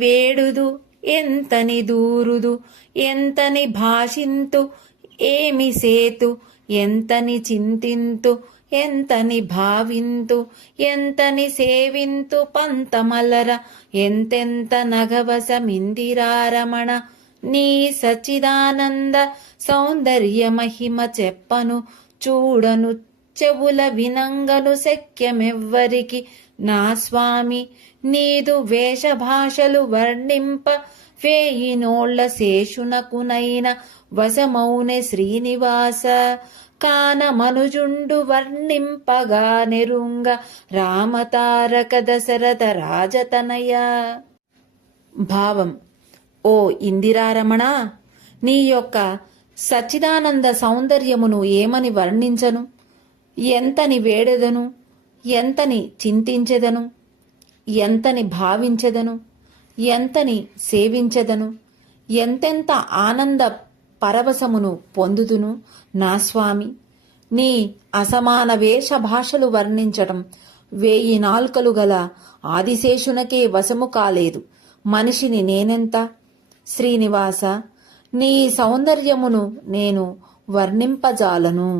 వేడుదు ఎంతని దూరుదు ఎంతని భాషింతు ఏమి సేతు ఎంతని చింతింతు ఎంతని భావింతు ఎంతని సేవింతు పంతమలర ఎంతెంత నగవసమిందిరారమణ నీ సచ్చిదానంద సౌందర్య మహిమ చెప్పను చూడను చెవుల వినంగను శక్యమెవ్వరికి నా స్వామి నీదు వేషభాషలు వర్ణింప వేయినోళ్ల శేషునకునైన వశమౌనె శ్రీనివాస కాన మనుజుండు వర్ణింపగా నెరుంగ రామతారక దశరథ రాజతనయ. భావం: ఓ ఇందిరారమణ, నీ యొక్క సచ్చిదానంద సౌందర్యమును ఏమని వర్ణించను? ఎంతని వేడెదను, ఎంతని చింతించెదను, ఎంతని భావించెదను, ఎంతని సేవించెదను, ఎంతెంత ఆనంద పరవశమును పొందుదును నా స్వామి. నీ అసమాన వేష భాషలు వర్ణించటం 1000 నాల్కలు గల ఆదిశేషునకే వశము కాలేదు. మనిషిని నేనెంత? శ్రీనివాస, నీ సౌందర్యమును నేను వర్ణింపజాలను.